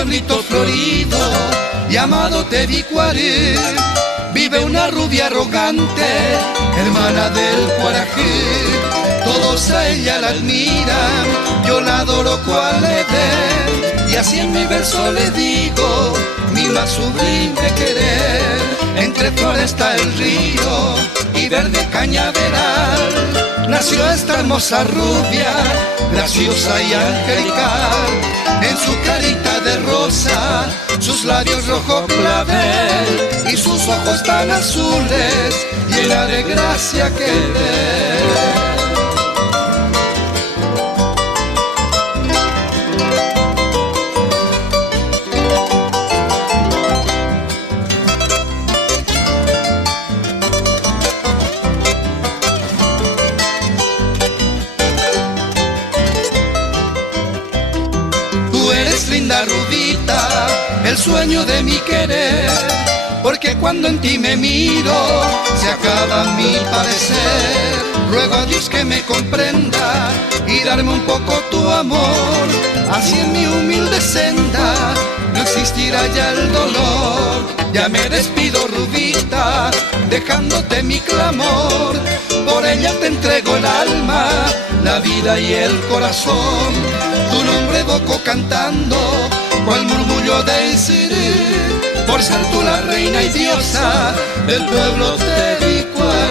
pueblito florido llamado Tebicuaré vive una rubia arrogante, hermana del Cuarajé. Todos a ella la admiran, yo la adoro cual Edén, y así en mi verso le digo mi más sublime querer. Entre flores está el río y verde cañaveral, nació esta hermosa rubia, graciosa y angelical. En su carita de rosa, sus labios rojo clavel y sus ojos tan azules, llena de gracia que ver. Linda rubita, el sueño de mi querer, porque cuando en ti me miro se acaba mi padecer. Ruego a Dios que me comprenda y darme un poco tu amor, así en mi humilde senda no existirá ya el dolor. Ya me despido rubita, dejándote mi clamor, por ella te entrego el alma, la vida y el corazón. Tu nombre evoco cantando, cual murmullo de Isiré, por ser tú la reina y diosa del pueblo Tebicuaré.